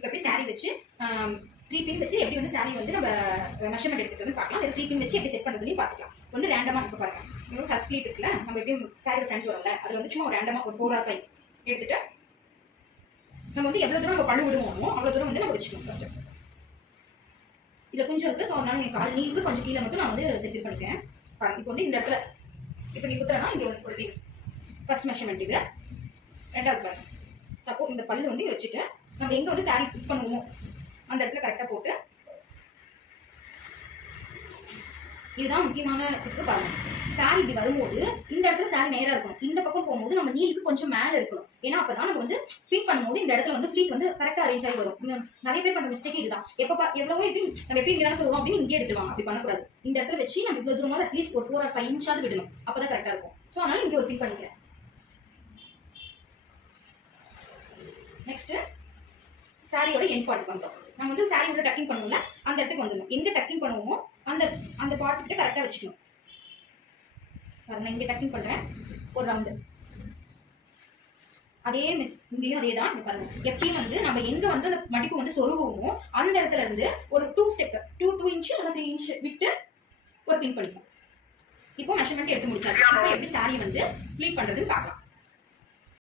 இப்போ எப்படி சாரி வச்சு 3 பின் வச்சு எப்படி வந்து சாரி வந்து நம்ம மெஷர்மெண்ட் எடுத்துக்கிறது பார்க்கலாம். ஒரு 3 பின் வச்சு எப்படி செட் பண்ணுறதுலையும் பார்த்துக்கலாம். வந்து ரேண்டமாக இப்போ பாருங்க, இன்னும் ஃபர்ஸ்ட் ப்ளீட் இருக்குல்ல, நம்ம எப்படி சாரி ஃப்ரண்ட் வரும்ல, அதில் வந்து சும்மா ஒரு ரேண்டமாக ஒரு 4 or 5 எடுத்துட்டு நம்ம வந்து எவ்வளோ தூரம் நம்ம பழு விடுவோமோ அவ்வளோ தூரம் வந்து நம்ம வச்சுக்கணும். ஃபர்ஸ்ட் இதில் கொஞ்சம் இருக்குது, ஸோ அதனால என் கால் நீருக்கு கொஞ்சம் கீழே மட்டும் நான் வந்து செட்டில் பண்ணிக்கிறேன். பாருங்க, இப்போ வந்து இந்த இடத்துல இப்போ நீ குத்துறேன்னா இங்கே வந்து ஒரு ஃபர்ஸ்ட் மெஷர்மெண்ட் இது. ரெண்டாவது பாருங்க, சப்போஸ் இந்த பல்லு வந்து வச்சுட்டு நம்ம எங்கே வந்து சாரி ஃபிக்ஸ் பண்ணுவோமோ அந்த இடத்துல கரெக்டாக போட்டு, இதுதான் முக்கியமான டிப்பு. பாருங்க, சாரி இப்படி வரும்போது இந்த இடத்துல சாரி நேராக இருக்கணும். இந்த பக்கம் போகும்போது நம்ம நீலுக்கு கொஞ்சம் மேலே இருக்கணும். ஏன்னா அப்பதான் நம்ம வந்து ஃபிட் பண்ணும்போது இந்த இடத்துல வந்து ஃபிளீட் வந்து கரெக்டாக அரேஞ்ச் ஆகி வரும். நிறைய பேர் பண்ணுற மிஸ்டேக் இதுதான். எவ்வளவோ எப்படி நம்ம எப்பயும் இங்கே தான் சொல்லுவோம் அப்படின்னு இங்கே எடுத்துருவாங்க. அப்படி பண்ணக்கூடாது. இந்த இடத்துல வச்சு நம்ம இவ்வளோ தூரமாக அட்லீஸ்ட் ஒரு 4 or 5 inch விடணும். அப்பதான் கரெக்டாக இருக்கும். ஸோ அதனால இங்கே ஒரு பின் பண்ணிக்கிறேன். நெக்ஸ்ட் சாரியோட எண்ட் பார்ட் பண்ணுறோம். நம்ம வந்து சாரி உள்ள டக்கிங் பண்ணுவோம்ல, அந்த இடத்துக்கு வந்துடணும். எங்கே டக்கிங் பண்ணுவோமோ அந்த பார்ட் கிட்ட கரெக்டாக வச்சுக்கணும். நான் இங்கே டக்கிங் பண்ணுறேன் ஒரு ரவுண்டு. அதே இங்கேயும் அதே தான். பாருங்க, எப்பயும் வந்து நம்ம எங்கே வந்து அந்த மடிப்பு வந்து சொருகுவோமோ அந்த இடத்துல இருந்து ஒரு 2 step 2 inch அல்லது 3 inch விட்டு ஒரு பின் பண்ணிப்போம். இப்போ மெஷர்மெண்ட் எடுத்து முடிச்சாச்சு. இப்போ எப்படி சாரி வந்து ஃபிளிப் பண்ணுறதுன்னு பார்க்கலாம்.